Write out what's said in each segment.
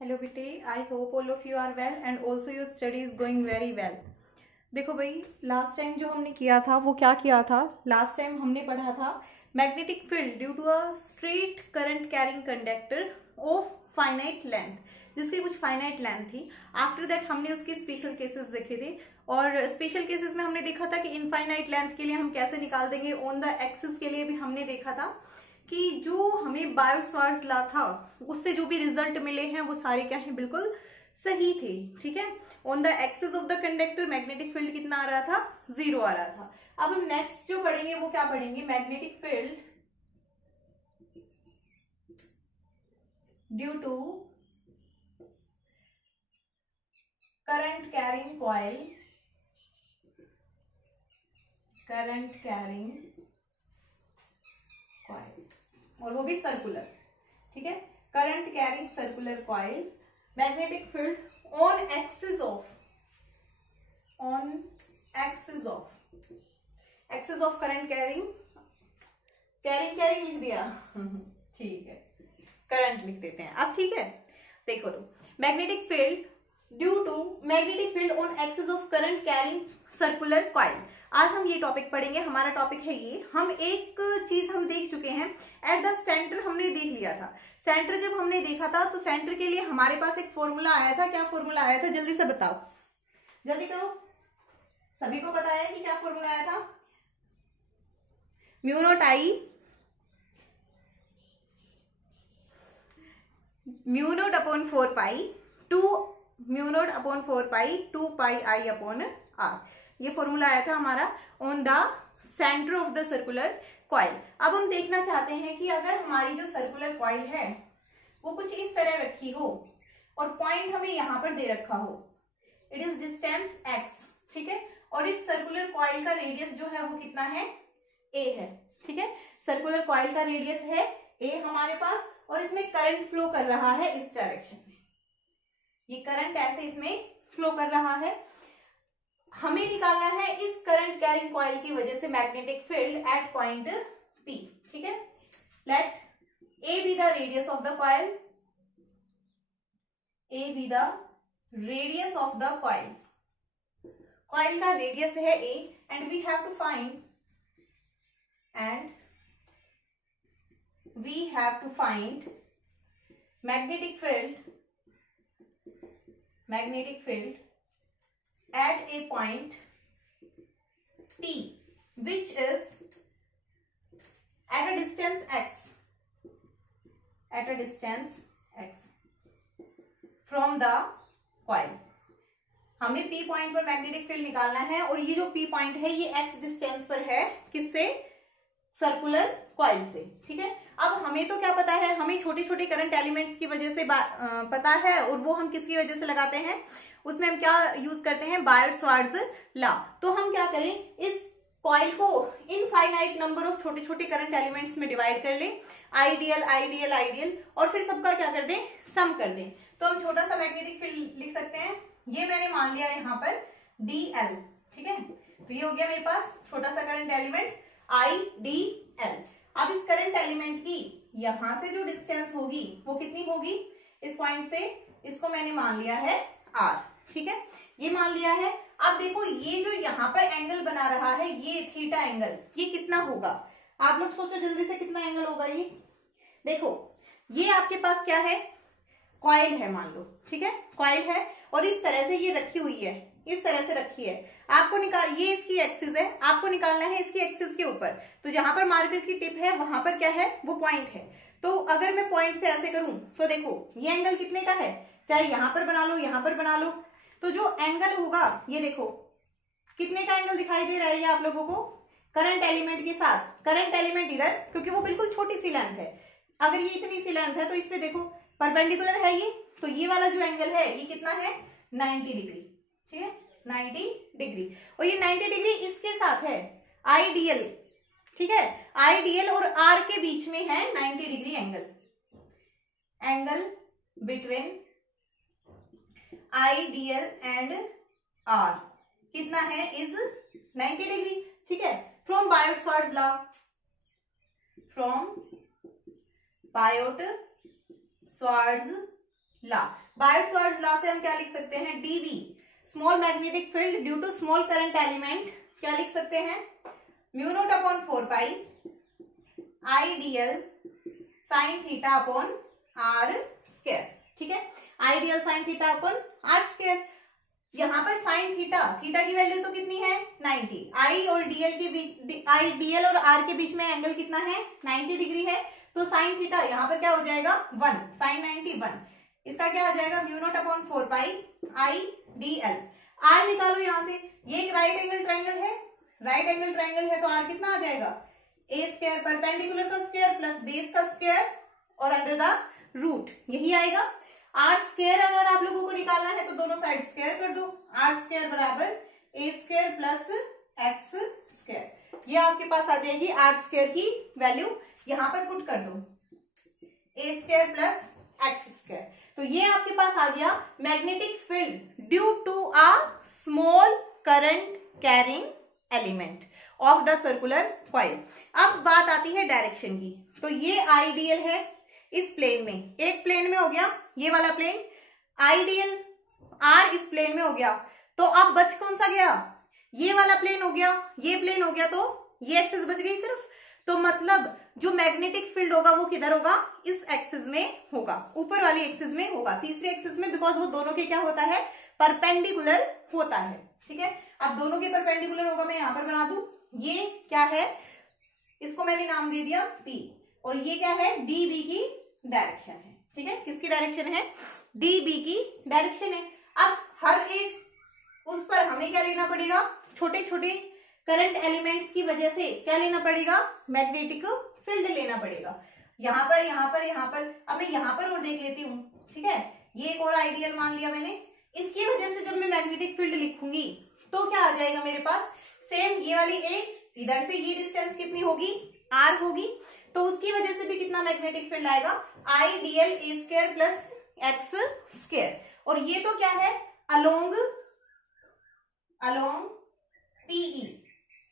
Hello बेटे, I hope all of you are well and also your study is going very well. देखो भाई, last time जो हमने किया था वो क्या किया था। लास्ट टाइम हमने पढ़ा था magnetic field due to a straight current carrying conductor of finite length, जिसकी कुछ फाइनाइट लेंथ थी। आफ्टर दैट हमने उसके स्पेशल केसेस देखे थे और स्पेशल केसेस में हमने देखा था कि इनफाइनाइट लेंथ के लिए हम कैसे निकाल देंगे। ऑन द एक्सिस के लिए भी हमने देखा था कि जो हमें बायो-सावर्ट्स लॉ था उससे जो भी रिजल्ट मिले हैं वो सारे क्या हैं, बिल्कुल सही थे। ठीक है, on the axis of the conductor magnetic field कितना आ रहा था, 0 आ रहा था। अब हम नेक्स्ट जो पढ़ेंगे वो क्या पढ़ेंगे, magnetic field due to current carrying coil, current carrying coil, और वो भी सर्कुलर। ठीक है, current carrying circular coil, magnetic field on axis of current carrying, carrying लिख दिया ठीक है, करंट लिख देते हैं अब। ठीक है, देखो तो magnetic field due to magnetic field on axis of current carrying circular coil. आज हम ये टॉपिक पढ़ेंगे। हमारा टॉपिक है ये। हम एक चीज हम देख चुके हैं, एट द सेंटर हमने देख लिया था। सेंटर जब हमने देखा था तो सेंटर के लिए हमारे पास एक फॉर्मूला आया था। क्या फॉर्मूला आया था, जल्दी से बताओ, जल्दी करो। सभी को पता है कि क्या फॉर्मूला आया था, mu naught upon 4 pi to mu naught upon 4 pi 2 pi I upon R. ये फॉर्मूला आया था हमारा on the centre of the circular coil. अब हम देखना चाहते हैं कि अगर हमारी जो सर्कुलर कॉइल है वो कुछ इस तरह रखी हो और पॉइंट हमें यहां पर दे रखा हो, इट इज डिस्टेंस x। ठीक है, और इस सर्कुलर कॉइल का रेडियस जो है वो कितना है, a है। ठीक है, सर्कुलर कॉइल का रेडियस है a हमारे पास, और इसमें करंट फ्लो कर रहा है इस डायरेक्शन में। ये करंट ऐसे इसमें फ्लो कर रहा है। हमें निकालना है इस करंट कैरिंग कॉइल की वजह से magnetic field at point P। ठीक है, let A be the radius of the coil, A be the radius of the coil. Coil का रेडियस है A and we have to find magnetic field at a point P, which is at a distance x from the coil। हमें P point पर magnetic field निकालना है और ये जो P point है ये x डिस्टेंस पर है, किससे, सर्कुलर कॉइल से। ठीक है, अब हमें तो क्या पता है, हमें छोटे छोटे करंट एलिमेंट्स की वजह से पता है, और वो हम किसकी वजह से लगाते हैं, उसमें हम क्या यूज करते हैं, बायो-सावर्ट्स लॉ। तो हम क्या करें, इस कॉइल को इनफाइनाइट नंबर ऑफ छोटे छोटे करंट एलिमेंट्स में डिवाइड कर लें, आइडियल, और फिर सबका क्या कर दें, सम कर दें। तो हम छोटा सा मैग्नेटिक फील्ड लिख सकते हैं। ये मैंने मान लिया यहाँ पर DL। ठीक है, तो ये हो गया मेरे पास छोटा सा करंट एलिमेंट IDL। अब इस करंट एलिमेंट की यहां से जो डिस्टेंस होगी वो कितनी होगी, इस पॉइंट से, इसको मैंने मान लिया है R। ठीक है, ये मान लिया है। अब देखो, ये जो यहाँ पर एंगल बना रहा है, ये थीटा एंगल, ये कितना होगा, आप लोग सोचो जल्दी से, कितना एंगल होगा ये। देखो, ये आपके पास क्या है, कॉइल है मान लो। ठीक है, कॉइल है और इस तरह से ये रखी हुई है, इस तरह से रखी है। आपको ये इसकी एक्सिस है, आपको निकालना है इसकी एक्सिस के ऊपर। तो जहां पर मार्कर की टिप है वहां पर क्या है, वो पॉइंट है। तो अगर मैं पॉइंट से ऐसे करूं तो देखो ये एंगल कितने का है, चाहे यहां पर बना लो, यहां पर बना लो, तो जो एंगल होगा ये देखो कितने का एंगल दिखाई दे रहा है ये आप लोगों को, करंट एलिमेंट के साथ। करंट एलिमेंट इधर, क्योंकि वो बिल्कुल छोटी सी लेंथ है। अगर ये इतनी सी लेंथ है तो इसमें देखो परपेंडिकुलर है ये, तो ये वाला जो एंगल है ये कितना है, 90 डिग्री। ठीक है, 90 डिग्री, और ये 90 डिग्री इसके साथ है, आइडियल। ठीक है, आइडियल और आर के बीच में है 90 degree angle between ideal and R कितना है, इज 90 डिग्री। ठीक है, from Biot Savart's law law, Biot Savart law से हम क्या लिख सकते हैं, dB small magnetic field due to small current element, क्या लिख सकते हैं, mu naught upon 4 pi I dl sine theta upon R square. ठीक है, I dl sine theta upon R square. यहाँ पर साइन थीटा, थीटा की वैल्यू तो कितनी है 90, आई और डीएल के बीच, आई डीएल और आर के बीच में एंगल कितना है 90 डिग्री है, तो साइन थीटा यहाँ पर क्या हो जाएगा 1, साइन 90 1, इसका क्या आ जाएगा mu naught upon 4 pi I dl. R निकालो यहाँ से, ये एक राइट एंगल ट्राइंगल है, राइट एंगल ट्राइंगल है तो आर कितना आ जाएगा, ए स्क्वायर परपेंडिकुलर का स्क्वायर प्लस बेस का स्क्वायर और अंडर द रूट, यही आएगा। आर स्क्वायर अगर आप लोगों को निकालना है तो दोनों साइड स्क्वायर कर दो, आर स्क्वायर बराबर ए स्क्वायर प्लस एक्स स्क्वायर, ये आपके पास आ जाएगी आर स्क्वायर की वैल्यू, यहां पर पुट कर दो a square plus x square, तो ये आपके पास आ गया magnetic field due to a small current carrying element of the circular coil. अब बात आती है डायरेक्शन की, तो ये आइडियल है इस प्लेन में, एक प्लेन में हो गया ये वाला प्लेन, आइडियल आर इस प्लेन में हो गया, तो अब बच कौन सा गया, ये वाला प्लेन हो गया, ये प्लेन हो गया, तो ये एक्सिस बच गई सिर्फ, तो मतलब जो मैग्नेटिक फील्ड होगा वो किधर होगा, इस एक्सिस में होगा, ऊपर वाली एक्सिस में होगा, तीसरे एक्सिस में, बिकॉज वो दोनों के क्या होता है परपेंडिकुलर होता है। ठीक है, अब दोनों के परपेंडिकुलर होगा, मैं यहां पर बना दूं, ये क्या है, इसको मैंने नाम दे दिया P, और ये क्या है डीबी की डायरेक्शन है। ठीक है, किसकी डायरेक्शन है, डीबी की डायरेक्शन है। अब हर एक उस पर हमें क्या लेना पड़ेगा, छोटे छोटे करंट एलिमेंट्स की वजह से क्या लेना पड़ेगा, मैग्नेटिक फील्ड लेना पड़ेगा, यहाँ पर यहाँ पर यहाँ पर। अब मैं यहाँ पर और देख लेती हूँ। ठीक है, ये एक और आइडियल मान लिया मैंने, इसकी वजह से जब मैं मैग्नेटिक फील्ड लिखूंगी तो क्या आ जाएगा मेरे पास, सेम ये वाली एक, इधर से ये डिस्टेंस कितनी होगी आर होगी, तो उसकी वजह से भी कितना मैग्नेटिक फील्ड आएगा, आई डीएल ए स्क्वायर प्लस एक्स स्क्वायर, और ये तो क्या है अलोंग अलोंग पीई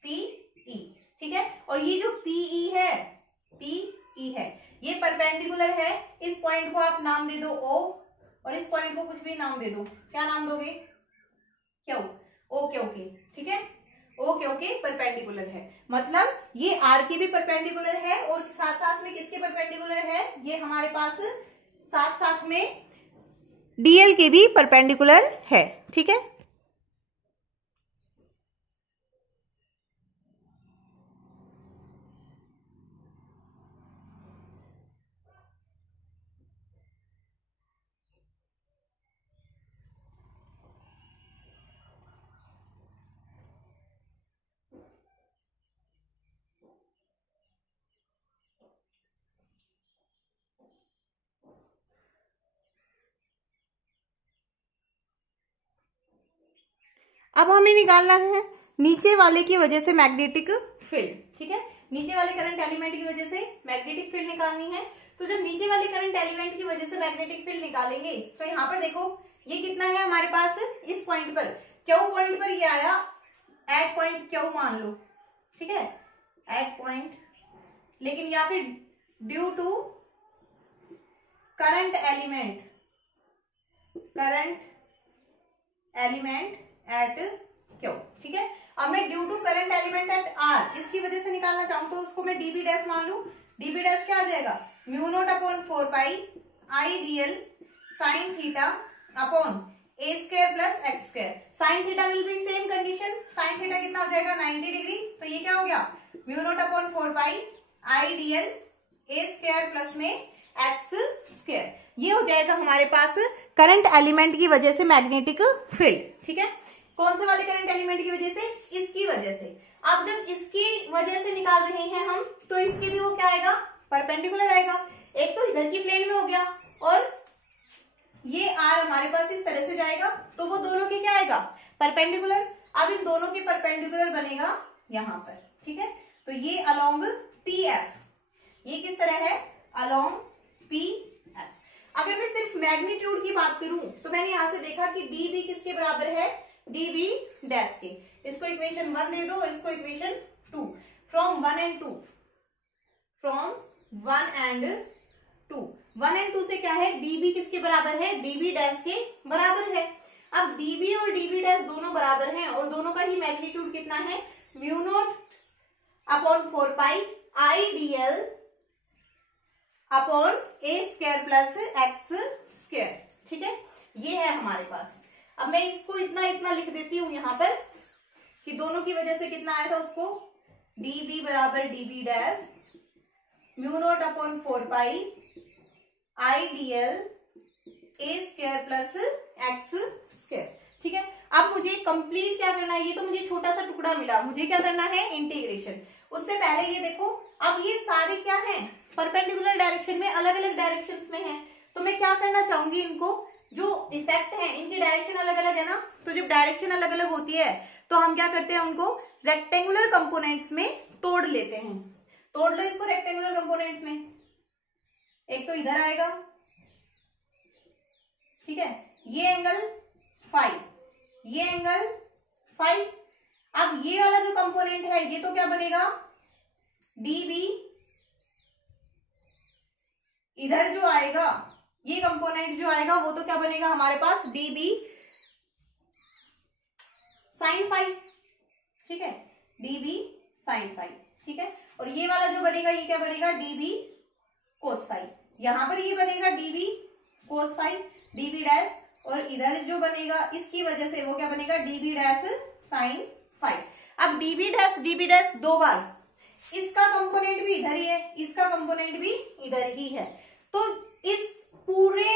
पीई। ठीक है, और ये जो पीई है ये परपेंडिकुलर है, इस पॉइंट को आप नाम दे दो ओ, और इस पॉइंट को कुछ भी नाम दे दो, क्या नाम दोगे, क्यों, ओके ओके। ठीक है, ओके ओके परपेंडिकुलर है, मतलब ये आर की भी परपेंडिकुलर है, और साथ साथ में किसके परपेंडिकुलर है, ये हमारे पास साथ साथ में डीएल के भी परपेंडिकुलर है। ठीक है, अब हमें निकालना है नीचे वाले की वजह से मैग्नेटिक फील्ड। ठीक है, नीचे वाले करंट एलिमेंट की वजह से मैग्नेटिक फील्ड निकालनी है, तो जब नीचे वाले करंट एलिमेंट की वजह से मैग्नेटिक फील्ड निकालेंगे तो यहाँ पर देखो ये कितना है हमारे पास, इस पॉइंट पर क्यू पॉइंट पर ये आया, एट पॉइंट क्यू मान लो। ठीक है, एट पॉइंट, लेकिन या फिर due to current element at Q. ठीक है, अब मैं due to current element at R इसकी वजह से निकालना चाहूं तो उसको मैं डीबी डैश मान लू, डीबी डैश क्या आ जाएगा, mu naught upon 4 pi I dl sine theta upon A square plus x square. Sine theta will be same condition, sine theta कितना हो जाएगा 90 डिग्री, तो ये क्या हो गया mu naught upon 4 pi I DL A square plus में x square, ये हो जाएगा हमारे पास करंट एलिमेंट की वजह से मैग्नेटिक फील्ड। ठीक है, कौन से वाले करंट एलिमेंट की वजह से, इसकी वजह से। अब जब इसकी वजह से निकाल रहे हैं हम, तो इसकी भी वो क्या आएगा परपेंडिकुलर आएगा, एक तो इधर की प्लेन में हो गया, और ये आर हमारे पास इस तरह से जाएगा, तो वो दोनों के क्या आएगा परपेंडिकुलर। अब इन दोनों के परपेंडिकुलर बनेगा यहाँ पर। ठीक है, तो ये अलोंग पी एफ, ये किस तरह है अलोंग पी एफ। अगर मैं सिर्फ मैग्नीट्यूड की बात करूं तो मैंने यहां से देखा कि डी बी किसके बराबर है, डी बी डैश के, इसको इक्वेशन 1 दे दो और इसको इक्वेशन 2, फ्रॉम 1 एंड 2, 1 एंड 2 से क्या है, dB किसके बराबर है, dB डैश के बराबर है। अब dB और dB डैश दोनों बराबर हैं और दोनों का ही मैग्नीट्यूड कितना है, mu naught upon 4 pi IDL upon a square plus x square. ठीक है, ये है हमारे पास। अब मैं इसको इतना इतना लिख देती हूं यहां पर कि दोनों की वजह से कितना आया था उसको, dB बराबर dB dash mu naught upon 4 pi IDL a square plus x square. ठीक है, अब मुझे कंप्लीट क्या करना है, ये तो मुझे छोटा सा टुकड़ा मिला, मुझे क्या करना है, इंटीग्रेशन। उससे पहले ये देखो, अब ये सारे क्या हैं, परपेंडिकुलर डायरेक्शन में, अलग अलग डायरेक्शंस में हैं, तो मैं क्या करना चाहूंगी, इनको जो इफेक्ट है इनकी डायरेक्शन अलग अलग है ना, तो जब डायरेक्शन अलग अलग होती है तो हम क्या करते हैं, उनको रेक्टेंगुलर कंपोनेंट्स में तोड़ लेते हैं। तोड़ लो इसको रेक्टेंगुलर कंपोनेंट्स में, एक तो इधर आएगा, ठीक है, ये एंगल फाई, ये एंगल फाई। अब ये वाला जो कंपोनेंट है ये तो क्या बनेगा, dB, इधर जो आएगा ये कंपोनेंट जो आएगा वो तो क्या बनेगा हमारे पास, dB साइन फाई। ठीक है, dB साइन फाई। ठीक है, और ये वाला जो बनेगा ये क्या बनेगा, dB कोस फाई। यहां पर ये बनेगा dB cos phi, dB dash, और इधर जो बनेगा इसकी वजह से वो क्या बनेगा, dB डैश साइन फाई। अब dB डैश दो बार, इसका कंपोनेंट भी इधर ही है, इसका कंपोनेंट भी इधर ही है, तो इस पूरे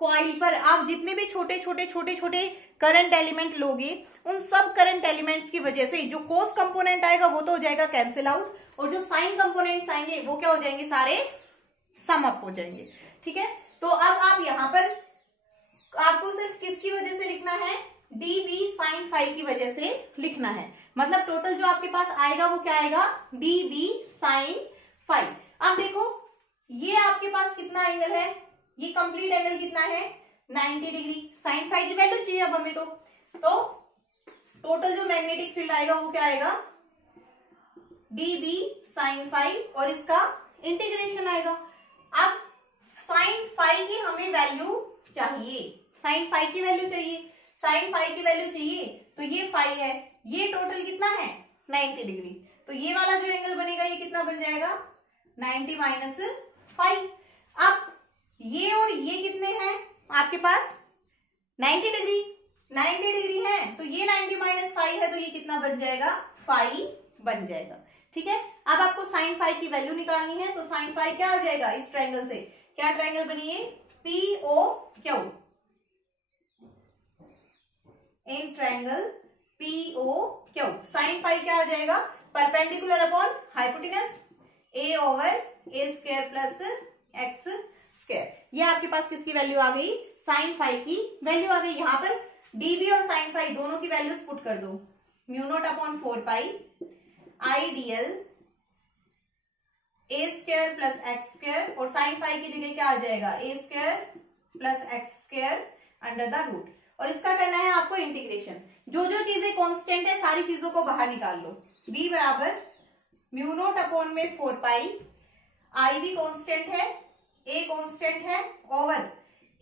कॉइल पर आप जितने भी छोटे छोटे करंट एलिमेंट लोगे, उन सब करंट एलिमेंट्स की वजह से जो कोस कंपोनेंट आएगा वो तो हो जाएगा कैंसिल आउट, और जो साइन कंपोनेंट्स आएंगे वो क्या हो जाएंगे, सारे सम अप हो जाएंगे। ठीक है, तो अब आप यहां पर आपको सिर्फ किसकी वजह से लिखना है, dB साइन फाई की वजह से लिखना है, मतलब टोटल जो आपके पास आएगा वो क्या आएगा, dB साइन फाई। अब देखो ये आपके पास कितना एंगल है, ये कंप्लीट एंगल कितना है, 90 डिग्री। साइन फाई की वैल्यू चाहिए अब हमें, तो टोटल जो मैग्नेटिक फील्ड आएगा वो क्या आएगा, dB साइन फाई, और इसका इंटीग्रेशन आएगा। अब साइन फाई की हमें वैल्यू चाहिए, साइन फाई की वैल्यू चाहिए, साइन फाई की वैल्यू चाहिए, तो ये फाई है, ये टोटल कितना है 90 डिग्री, तो ये वाला जो एंगल बनेगा ये कितना बन जाएगा, 90 माइनस फाई। अब ये और ये कितने हैं आपके पास, 90 डिग्री है, तो ये 90 माइनस फाई है, तो ये कितना बन जाएगा, फाई बन जाएगा। ठीक है, अब आपको साइन फाई की वैल्यू निकालनी है, तो साइन फाई क्या आ जाएगा, इस ट्रायंगल से क्या ट्रायंगल बनी है, POQ, in triangle POQ sine phi क्या आ जाएगा, perpendicular upon hypotenuse, a over a square plus x square. ये आपके पास किसकी वैल्यू आ गई, साइन फाई की वैल्यू आ गई। यहां पर dB और साइन फाई दोनों की वैल्यूज पुट कर दो, mu naught upon 4 pi IDL a square plus x square, और साइन फाई की जगह क्या आ जाएगा, a square plus x square under the root, और इसका करना है आपको इंटीग्रेशन। जो जो चीजें कांस्टेंट है सारी चीजों को बाहर निकाल लो, b बराबर म्यू नॉट अपॉन में 4 पाई, i भी कांस्टेंट है, a कांस्टेंट है, over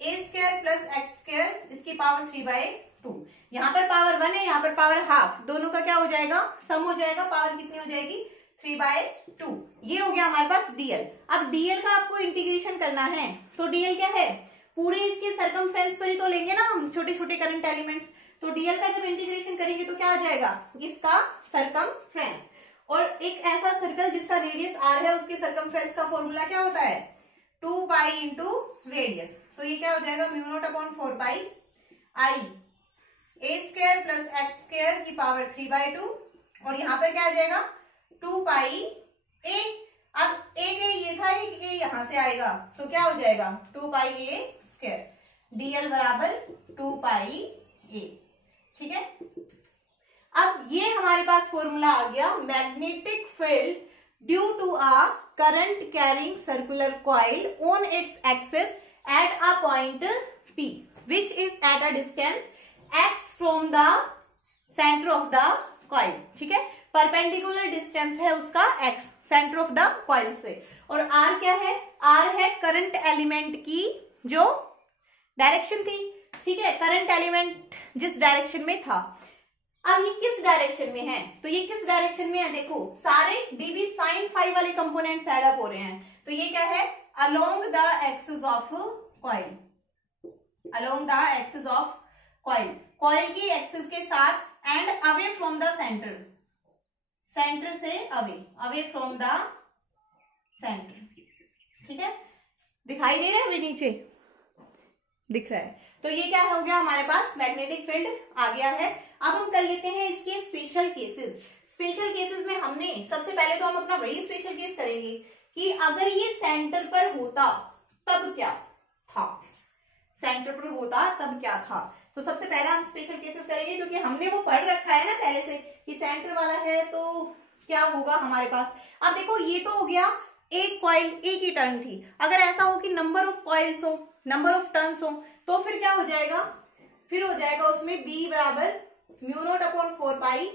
a square plus x square, इसकी पावर 3/2। यहाँ पर पावर 1 है, यहाँ पर पावर हाफ, दोनों का क्या हो जाएगा, सम हो जाएगा, पावर कितनी हो जाएगी, 3/2। ये हो गया हमारे पास dl। अब dl का आपको इंटीग्रेशन करना है, तो dl क्या है, पूरे इसके सरकमफ्रेंस पर ही तो लेंगे ना हम छोटे छोटे करंट एलिमेंट्स, तो dl का जब इंटीग्रेशन करेंगे तो क्या आ जाएगा, इसका सरकमफ्रेंस, और एक ऐसा सर्कल जिसका रेडियस r है उसके सरकमफ्रेंस का फॉर्मूला क्या होता है, 2 पाई इंटू रेडियस, तो ये क्या हो जाएगा, mu naught upon 4 pi i a square plus x square की पावर 3/2, और यहाँ पर क्या आ जाएगा, 2 पाई a। अब a के ये था, एक a यहां से आएगा, तो क्या हो जाएगा, 2 पाई a स्क्वायर, dl बराबर 2 पाई a। ठीक है, अब ये हमारे पास फॉर्मूला आ गया, magnetic field due to a current carrying circular coil on its axis at a point P which is at a distance x from the center of the coil. ठीक है, परपेंडिकुलर डिस्टेंस है उसका x centre of the coil से। और r क्या है, r है current element की जो डायरेक्शन थी, ठीक है, करंट एलिमेंट जिस डायरेक्शन में था। अब ये किस डायरेक्शन में है, तो ये किस डायरेक्शन में है, देखो सारे dv sin फाई वाले कंपोनेंट्स ऐड अप हो रहे हैं, तो ये क्या है, along the axis of coil, along the axis of coil, coil की एक्सिस के साथ and away from the centre, centre से away, away from the centre, ठीक है, दिखाई दे रहा है अभी नीचे दिख रहा है। तो ये क्या हो गया, हमारे पास मैग्नेटिक फील्ड आ गया है। अब हम कर लेते हैं इसके स्पेशल केसेस। स्पेशल केसेस में हमने सबसे पहले तो हम अपना वही स्पेशल केस करेंगे कि अगर ये सेंटर पर होता तब क्या था, सेंटर पर होता तब क्या था। तो सबसे पहले हम स्पेशल केसेस करेंगे क्योंकि हमने वो पढ़ रखा है ना पहले से कि सेंटर वाला है तो क्या होगा हमारे पास। अब देखो ये तो हो गया एक कॉइल एक ही टर्न थी, अगर ऐसा हो कि नंबर ऑफ कॉइल्स हो, नंबर ऑफ टर्न्स हो, तो फिर क्या हो जाएगा, फिर हो जाएगा उसमें b बराबर mu naught upon 4 pi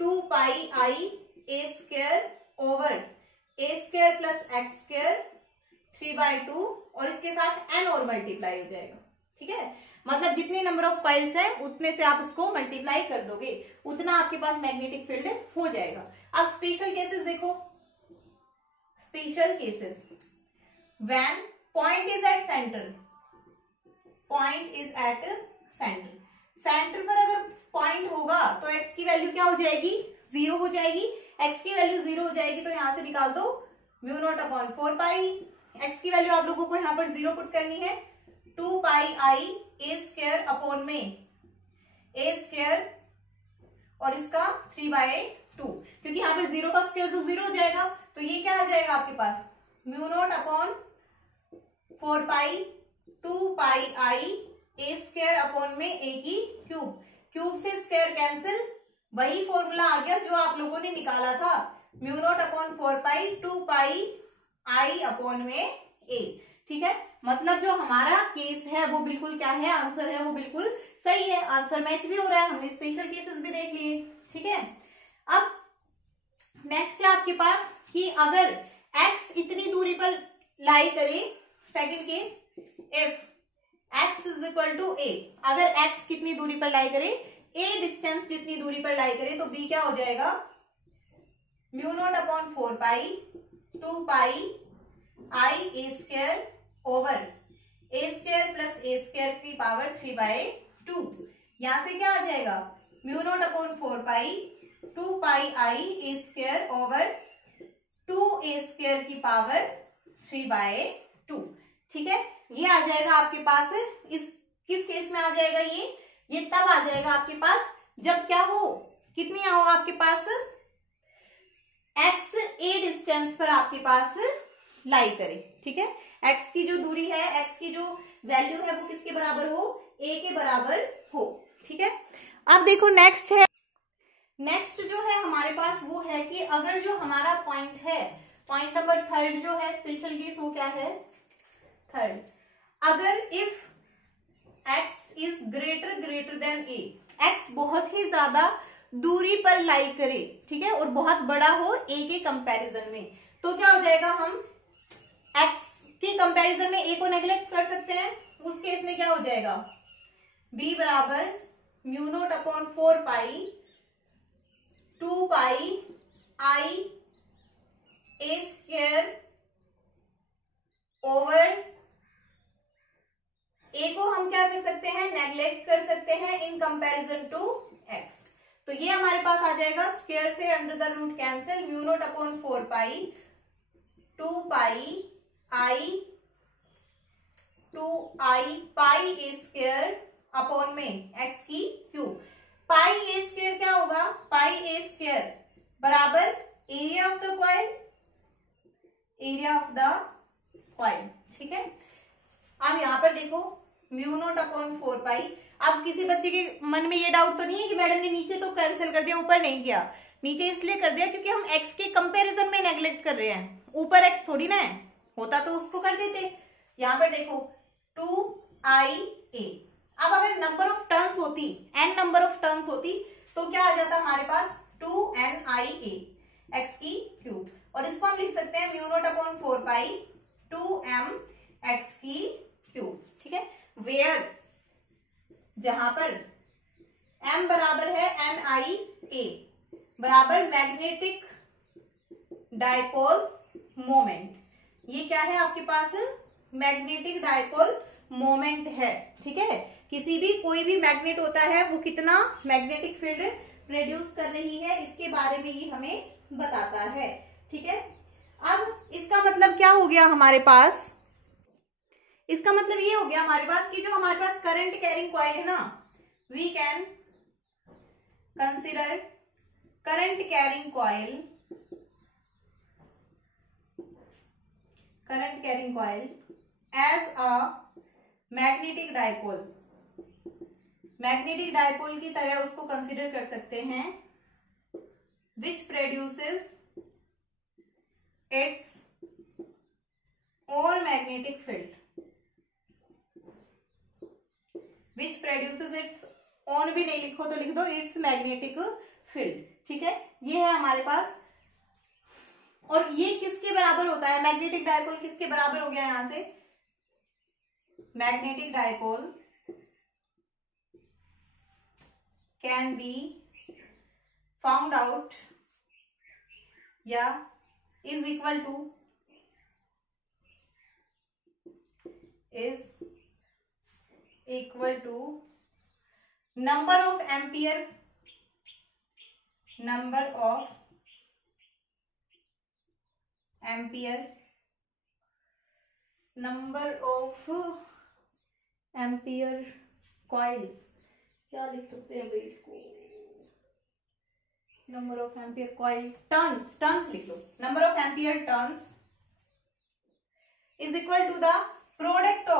2 pi आई ए स्क्वायर ओवर ए स्क्वायर प्लस एक्स स्क्वायर 3/2 और इसके साथ n और मल्टीप्लाई हो जाएगा, ठीक है, मतलब जितने नंबर ऑफ कॉइल्स है उतने से आप उसको मल्टीप्लाई कर दोगे, उतना आपके पास मैग्नेटिक फील्ड हो जाएगा। अब स्पेशल केसेस देखो, special cases when point is at centre, point is at centre, centre पर अगर पॉइंट होगा तो x की वैल्यू क्या हो जाएगी, 0 हो जाएगी, x की वैल्यू 0 हो जाएगी तो यहां से निकाल दो म्यू नॉट अपॉन 4 पाई, x की वैल्यू आप लोगों को यहाँ पर 0 पुट करनी है, 2 पाई आई ए स्क्वायर अपॉन में ए स्क्वायर और इसका 3/2, क्योंकि यहाँ पर 0 का स्क्वायर तो 0 हो जाएगा, तो ये क्या आ जाएगा आपके पास mu naught upon 4 pi 2 pi आई ए स्क्वायर अपॉन में ए की क्यूब, क्यूब से स्क्वायर कैंसिल, वही फॉर्मूला आ गया जो आप लोगों ने निकाला था, mu naught upon 4 pi 2 pi I upon में ए, ठीक है, मतलब जो हमारा केस है वो बिल्कुल क्या है, आंसर है वो बिल्कुल सही है, आंसर मैच भी हो रहा है, हमने स्पेशल केसेस भी देख लिए, ठीक है। अब नेक्स्ट है आपके पास कि अगर x इतनी दूरी पर लाई करे, second case, if x is equal to a, अगर x कितनी दूरी पर लाई करे, a डिस्टेंस जितनी दूरी पर लाई करे, तो b क्या हो जाएगा mu naught upon 4 pi 2 pi आई ए स्क्वायर ओवर ए स्क्वायर प्लस ए स्क्वायर की पावर 3/2, यहां से क्या आ जाएगा mu naught upon 4 pi 2 pi आई ए स्क्वायर ओवर 2 ए स्क्वायर की पावर 3/2, ठीक है, ये आ जाएगा आपके पास। इस किस केस में आ जाएगा, ये तब आ जाएगा आपके पास जब क्या हो, कितनी हो आपके पास x a डिस्टेंस पर आपके पास लाई करे, ठीक है, x की जो दूरी है, x की जो वैल्यू है वो किसके बराबर हो, a के बराबर हो, ठीक है। अब देखो नेक्स्ट है, नेक्स्ट जो है हमारे पास वो है कि अगर जो हमारा पॉइंट है, पॉइंट नंबर 3 जो है स्पेशल केस वो क्या है, 3rd, अगर if x is greater than a, x बहुत ही ज्यादा दूरी पर लाई करे, ठीक है, और बहुत बड़ा हो a के कंपैरिजन में, तो क्या हो जाएगा, हम x के कंपैरिजन में a को नेग्लेक्ट कर सकते हैं, उस केस में क्या हो जाएगा b बराबर mu naught upon 4 pi 2 pi I A square over a को हम क्या कर सकते हैं, नेग्लेक्ट कर सकते हैं इन कंपैरिजन टू x, तो ये हमारे पास आ जाएगा स्क्वायर से under the root cancel, mu naught upon 4 pi 2 pi I 2 I pi a square upon में x की क्यूब, पाई ए स्क्वायर क्या होगा, पाई ए स्क्वायर बराबर area of the coil, area of the coil, ठीक है। अब यहाँ पर देखो म्यू नॉट अपॉन 4 पाई, अब किसी बच्चे के मन में ये डाउट तो नहीं है कि मैडम ने नीचे तो कैंसिल कर दिया, ऊपर नहीं किया, नीचे इसलिए कर दिया क्योंकि हम x के कंपैरिजन में नेग्लेक्ट कर रहे हैं, ऊपर x थोड़ी ना है, होता तो उसको कर देते। यहाँ पर देखो 2ia, अब अगर नंबर ऑफ टर्न्स होती, n नंबर ऑफ टर्न्स होती तो क्या आ जाता हमारे पास 2NIA x की क्यूब, और इसको हम लिख सकते हैं म्यू नॉट अपॉन 4 पाई 2m x की क्यूब। ठीक है, वेयर जहां पर m बराबर है NIA बराबर मैग्नेटिक डाइपोल मोमेंट। ये क्या है आपके पास? मैग्नेटिक डाइपोल मोमेंट है। ठीक है, किसी भी कोई भी मैग्नेट होता है वो कितना मैग्नेटिक फील्ड प्रोड्यूस कर रही है, इसके बारे में ये हमें बताता है। ठीक है, अब इसका मतलब क्या हो गया हमारे पास? इसका मतलब ये हो गया हमारे पास कि जो हमारे पास करंट कैरिंग कॉइल है ना, we can consider current carrying coil as a magnetic dipole. Magnetic dipole की तरह उसको कंसिडर कर सकते हैं, which produces its own magnetic field. Which produces its own भी नहीं लिखो तो लिख दो इट्स मैग्नेटिक फील्ड। ठीक है, ये है हमारे पास। और ये किसके बराबर होता है? मैग्नेटिक डाइपोल किसके बराबर हो गया यहां से? Magnetic dipole can be found out या is equal to number of ampere coil, क्या लिख सकते हैं भाई इसको? Number of ampere coil turns लिख लो। Number of ampere turns is equal to the product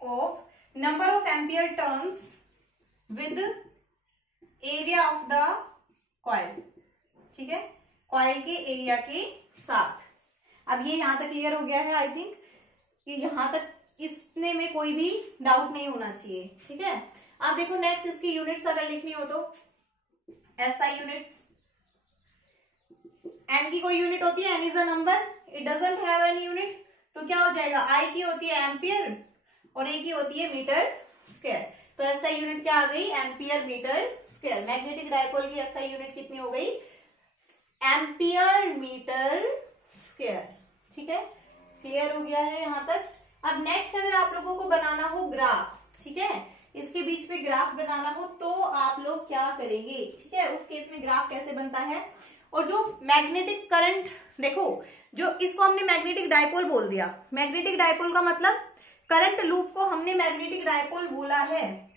of number of ampere turns with area of the coil. ठीक है, कॉइल के एरिया के साथ। अब ये यहां तक क्लियर हो गया है आई थिंक, कि यहां तक इसने में कोई भी डाउट नहीं होना चाहिए। ठीक है, आप देखो नेक्स्ट इसकी यूनिट्स अगर लिखनी हो तो एसआई यूनिट्स। एन की कोई यूनिट होती है? N is a number, it doesn't have any unit, तो क्या हो जाएगा? आई की होती है एम्पियर और ए की होती है मीटर स्क्वायर। तो एसआई यूनिट क्या आ गई? Ampere metre square. Magnetic dipole की एसआई यूनिट कितनी हो गई? Ampere metre square. ठीक है, क्लियर हो गया है यहां तक। अब नेक्स्ट अगर आप लोगों को बनाना हो ग्राफ, ठीक है, इसके बीच में ग्राफ बनाना हो तो आप लोग क्या करेंगे? ठीक है, उस केस में ग्राफ कैसे बनता है? और जो मैग्नेटिक करंट, देखो जो इसको हमने मैग्नेटिक डाइपोल बोल दिया। मैग्नेटिक डाइपोल का मतलब करंट लूप को हमने मैग्नेटिक डाइपोल बोला है।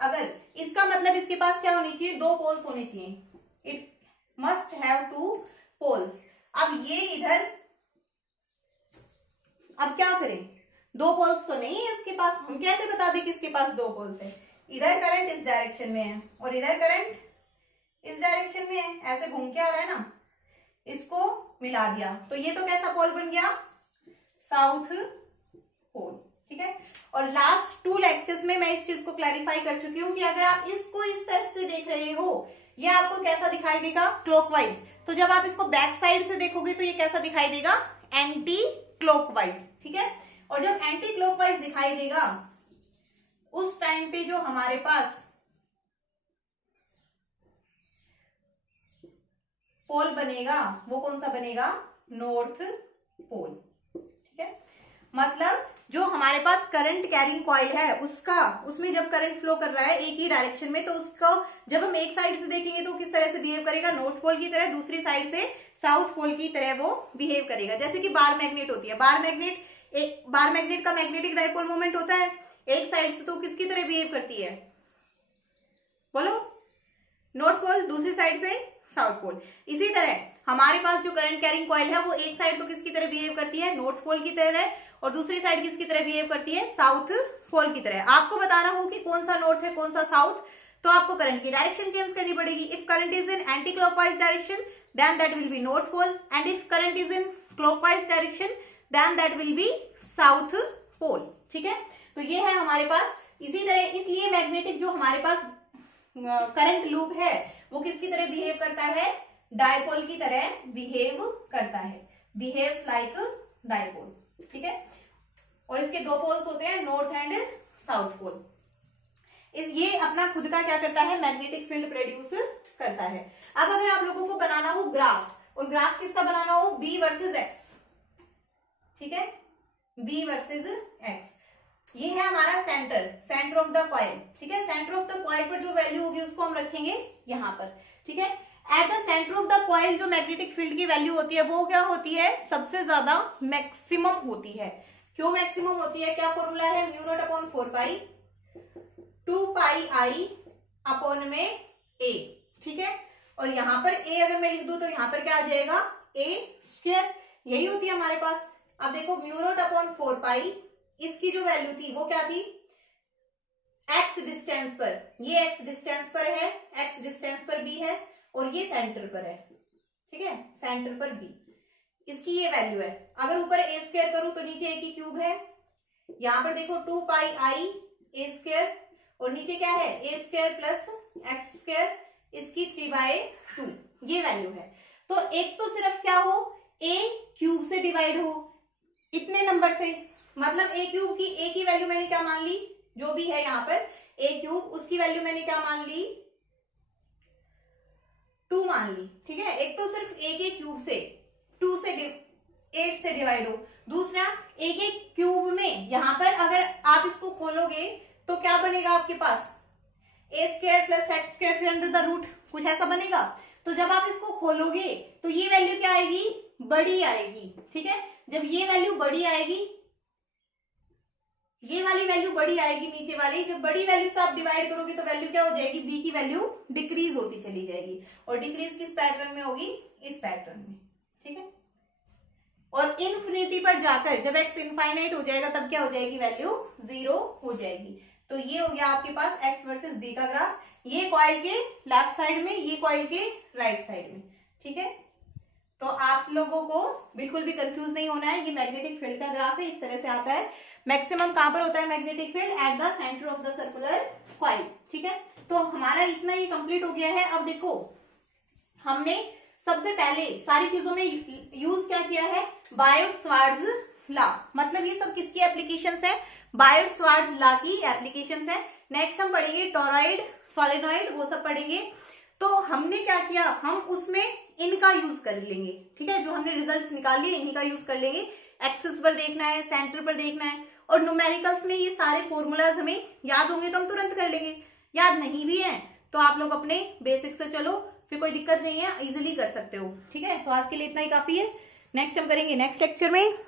अगर इसका मतलब इसके पास क्या होनी चाहिए? दो पोल्स होने चाहिए। It must have two poles. अब ये इधर, अब क्या करें? दो पोल्स तो नहीं है इसके पास, हम कैसे बता दें कि इसके पास दो पोल्स है? इधर करंट इस डायरेक्शन में है और इधर करंट इस डायरेक्शन में है, ऐसे घूम के आ रहा है ना, इसको मिला दिया तो ये तो कैसा पोल बन गया? South pole. ठीक है, और लास्ट 2 लेक्चर्स में मैं इस चीज को क्लैरिफाई कर चुकी हूँ कि अगर आप इसको इस तरफ से देख रहे हो, ये आपको कैसा दिखाई देगा? क्लॉकवाइज। तो जब आप इसको बैक साइड से देखोगे तो ये कैसा दिखाई देगा? Anti clockwise. ठीक है, और जब एंटी क्लॉकवाइज दिखाई देगा उस टाइम पे जो हमारे पास पोल बनेगा वो कौन सा बनेगा? North pole. ठीक है, मतलब जो हमारे पास करंट कैरिंग कॉइल है उसमें जब करंट फ्लो कर रहा है एक ही डायरेक्शन में, तो उसको जब हम एक साइड से देखेंगे तो किस तरह से बिहेव करेगा? नॉर्थ पोल की तरह। दूसरी साइड से साउथ पोल की तरह वो बिहेव करेगा। जैसे कि बार मैग्नेट होती है, बार मैग्नेट का मैग्नेटिक डाइपोल मोमेंट होता है एक साइड से, तो किसकी तरह बिहेव करती है? बोलो, नॉर्थ पोल, दूसरी साइड से साउथ पोल। इसी तरह हमारे पास जो करंट कैरिंग कॉइल है वो एक साइड तो किसकी तरह बिहेव करती है? नॉर्थ पोल की तरह, और दूसरी साइड किसकी तरह बिहेव करती है? साउथ पोल की तरह। आपको बताना हो कि कौन सा नॉर्थ है कौन सा साउथ, तो आपको करंट की डायरेक्शन चेंज करनी पड़ेगी। If current is in anti clockwise direction then that will be north pole, and if current is in clockwise direction then that will be south pole. ठीक है, तो ये है हमारे पास इसी तरह इसलिए मैग्नेटिक जो हमारे पास करंट लूप है वो किसकी तरह बिहेव करता है, डायपोल की तरह बिहेव करता है, बिहेव्स लाइक डायपोल, ठीक है। और इसके दो पोल्स होते हैं, नॉर्थ एंड साउथ पोल। ये अपना खुद का क्या करता है, मैग्नेटिक फील्ड प्रोड्यूस करता है। अब अगर आप लोगों को बनाना हो ग्राफ, और ग्राफ किसका बनाना हो, बी वर्सेस एक्स, ठीक है, बी वर्सेस एक्स। ये है हमारा सेंटर ऑफ द कॉइल, ठीक है। सेंटर ऑफ द कॉइल पर जो वैल्यू होगी उसको हम रखेंगे यहां पर, ठीक है। At the centre of the coil जो मैग्नेटिक फील्ड की वैल्यू होती है वो क्या होती है, सबसे ज्यादा मैक्सिमम होती है। क्यों मैक्सिमम होती है, क्या फॉर्मूला है, mu naught upon 4 pi 2 pi I upon में ए, ठीक है। और यहां पर ए अगर मैं लिख दूं तो यहां पर क्या आ जाएगा, ए स्क्वायर, यही होती है हमारे पास। अब देखो म्यू नॉट अपॉन 4 पाई, इसकी जो वैल्यू थी वो क्या थी, एक्स डिस्टेंस पर, ये एक्स डिस्टेंस पर है, एक्स डिस्टेंस पर बी है, और ये सेंटर पर है, ठीक है, सेंटर पर बी, इसकी ये वैल्यू है। अगर ऊपर ए स्क्वायर करूं तो नीचे ए की क्यूब है, यहां पर देखो 2 पाई आई ए स्क्वायर, और नीचे क्या है, ए स्क्वायर प्लस एक्स स्क्वायर, इसकी 3/2, ये वैल्यू है। तो एक तो सिर्फ क्या हो, ए क्यूब से डिवाइड हो, इतने नंबर से, मतलब ए क्यूब की, ए की वैल्यू मैंने क्या मान ली, जो भी है यहाँ पर ए क्यूब, उसकी वैल्यू मैंने क्या मान ली, 2 मान ली, ठीक है। एक तो सिर्फ ए के क्यूब से 2 से 8 से डिवाइड हो, दूसरा ए के क्यूब में यहां पर अगर आप इसको खोलोगे तो क्या बनेगा आपके पास, ए स्क्वायर प्लस एक्स स्क्वायर फिर अंडर द रूट, कुछ ऐसा बनेगा। तो जब आप इसको खोलोगे तो ये वैल्यू क्या आएगी, बड़ी आएगी, ठीक है। जब ये वैल्यू बड़ी आएगी, ये वाली वैल्यू बड़ी आएगी नीचे वाली, जब बड़ी वैल्यू से आप डिवाइड करोगे तो वैल्यू क्या हो जाएगी, बी की वैल्यू डिक्रीज होती चली जाएगी, और डिक्रीज किस पैटर्न में होगी, इस पैटर्न में, ठीक है। और इन्फिनिटी पर जाकर जब एक्स इनफाइनाइट हो जाएगा तब क्या हो जाएगी, वैल्यू 0 हो जाएगी। तो ये हो गया आपके पास एक्स वर्सेस बी का ग्राफ, ये कॉइल के लेफ्ट साइड में, ये कॉइल के राइट साइड में, ठीक है। तो आप लोगों को बिल्कुल भी कंफ्यूज नहीं होना है, ये मैग्नेटिक फील्ड का ग्राफ है, इस तरह से आता है। मैक्सिमम कहां पर होता है magnetic field, at the centre of the circular coil, ठीक है। तो हमारा इतना ही कंप्लीट हो गया है। अब देखो हमने सबसे पहले सारी चीजों में यूज क्या किया है, बायोट-स्वार्ट्ज लॉ, मतलब ये सब किसकी एप्लीकेशंस है, बायोट-स्वार्ट्ज लॉ की एप्लीकेशंस है। नेक्स्ट हम पढ़ेंगे टोरॉइड, सोलेनॉइड, वो सब पढ़ेंगे। तो हमने क्या किया, हम उसमें इनका यूज कर लेंगे, ठीक है, जो हमने रिजल्ट्स निकाल लिए इन्हीं का यूज कर लेंगे। एक्सिस पर देखना है, सेंटर पर देखना है, और न्यूमेरिकल्स में ये सारे फॉर्मूलाज हमें याद होंगे तो हम तुरंत कर लेंगे, याद नहीं भी है तो आप लोग अपने बेसिक से चलो, फिर कोई दिक्कत नहीं है, इजिली कर सकते हो, ठीक है। तो आज के लिए इतना ही काफी है, नेक्स्ट हम करेंगे नेक्स्ट लेक्चर में।